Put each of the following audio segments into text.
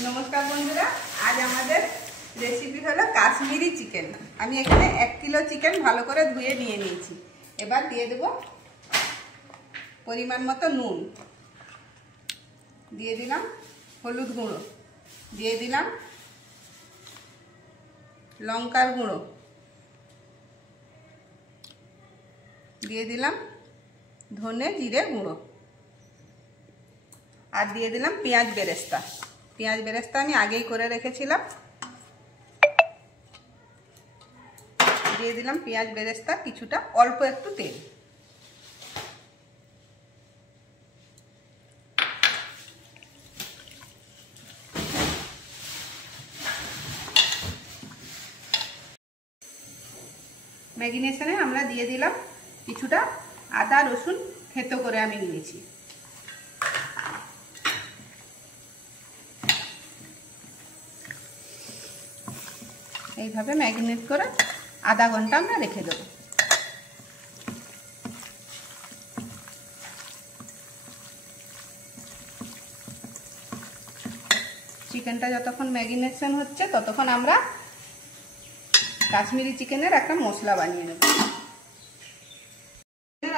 नमस्कार बंधुरा आज हमारे रेसिपि हलो काश्मीरी चिकेन। आमी एखाने 1 किलो चिकेन भालो करे धुए निये निয়েছি। एबार दिए देब परिमाण मतो नुन, दिए दिलाम हलुद गुঁড়ো, दिए दिलाम लंकार गुঁড়ো, दिए दिलाम धने जिरे गुঁড়ো और दिए दिलाम पेঁয়াজ बेरेस्ता। पेঁয়াজ बेरेस्ता আমি আগেই করে রেখেছিলাম। দিয়ে দিলাম পেঁয়াজ বেরেস্তা, কিছুটা অল্প একটু তেল। ম্যারিনেশনে আমরা দিয়ে দিলাম কিছুটা আদা রসুন থেতো করে আমি নিয়েছি। এইভাবে ম্যারিনেট করে আধা ঘন্টা আমরা রেখে দেব। চিকেনটা যতক্ষণ ম্যারিনেশন হচ্ছে ততক্ষণ আমরা কাশ্মীরি চিকেনের একটা মশলা বানিয়ে নেব।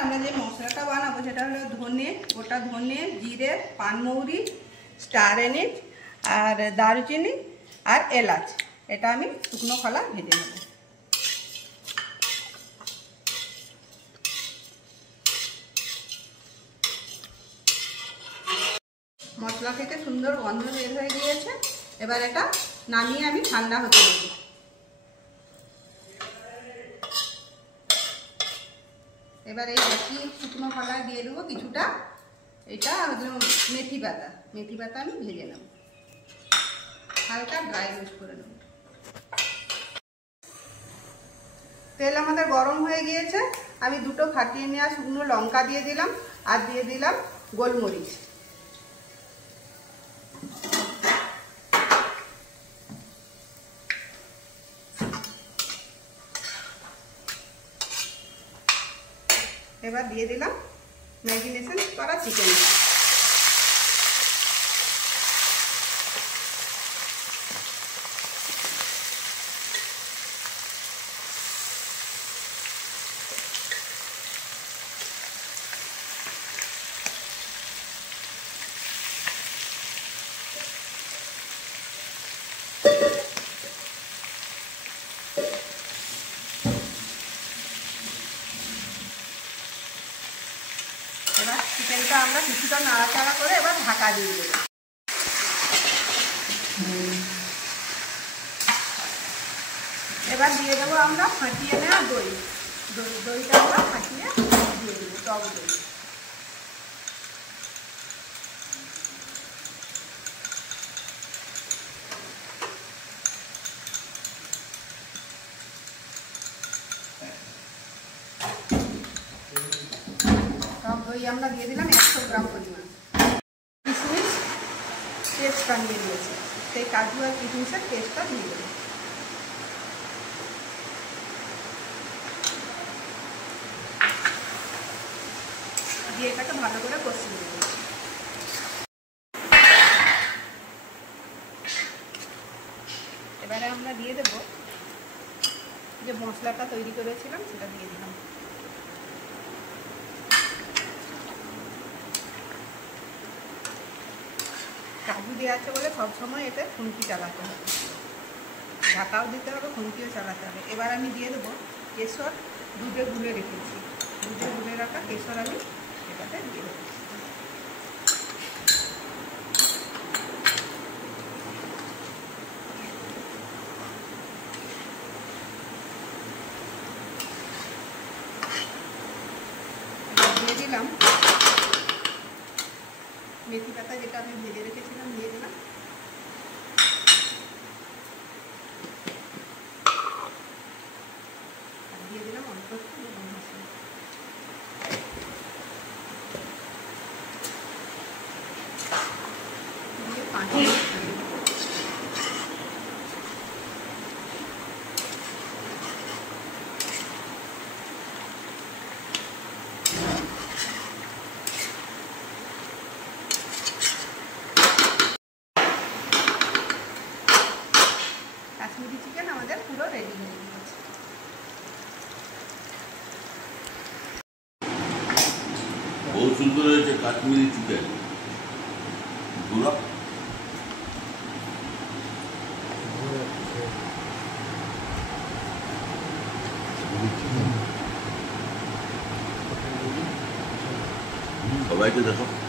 আমরা যে মশলাটা বানাবো সেটা হলো ধনে, গোটা ধনে, জিরে, পানমৌরি, স্টার এনিজ আর দারুচিনি আর এলাচ। এটা আমি শুকনো খোলা ভেজে নেব। মশলা থেকে সুন্দর গন্ধ বের হয়ে গিয়েছে। এবার এটা নামিয়ে আমি ঠান্ডা হতে দেব। এবার এই একই শুকনো খোলায় দিয়ে দেবো কিছুটা এটা মেথি পাতা। মেথি পাতা আমি ভেজে নেব, হালকা ড্রাই রোস্ট করে নেব। তেল আমাদের গরম হয়ে গিয়েছে। আমি দুটো ফাটিয়ে নেওয়া শুকনো লঙ্কা দিয়ে দিলাম আর দিয়ে দিলাম গোলমরিচ। এবার দিয়ে দিলাম ম্যারিনেশন করা চিকেন। এবার চিকেনটা আমরা কিছুটা নাড়াচাড়া করে এবার ঢাকা দিয়ে দেব। এবার দিয়ে দেবো আমরা ফাটিয়ে নেওয়া দই। দইটা আমরা ফাটিয়ে দিয়ে দেবো, টক দই। দই আমরা দিয়ে দিলাম 100 গ্রাম পরিমাণ। কিশমিশ পেস্ট বানিয়ে দিয়েছি, সেই কাজু আর কিশমিশের পেস্টটা দিয়ে দেবো। দিয়ে এটাকে ভালো করে কষিয়ে দেবো। এবারে আমরা দিয়ে দেবো যে মশলাটা তৈরি করেছিলাম সেটা দিয়ে দিলাম। কাজু দেওয়া আছে বলে সবসময় এতে খুন্তি চালাতে হবে, ঢাকাও দিতে হবে, খুন্তিও চালাতে হবে। এবার আমি দিয়ে দেবো কেশর, দুধে গুলে রেখেছি। দুধে গুলে রাখা কেশর আমি এটাতে দিয়ে দেবো। দিয়ে দিলাম মেথি পাতা, যেটা আমি ভেজে রেখেছিলাম, দিয়ে দিলাম। আর দিয়ে দিলাম অল্প একটু গরম মশলা। দিয়ে 5 মিনিট কাশ্মীরি চিকেন আমাদের পুরো রেডি হয়ে গিয়েছে। बहुत सुंदर है काश्मीरी चिकेन पूरा सबाई के देखो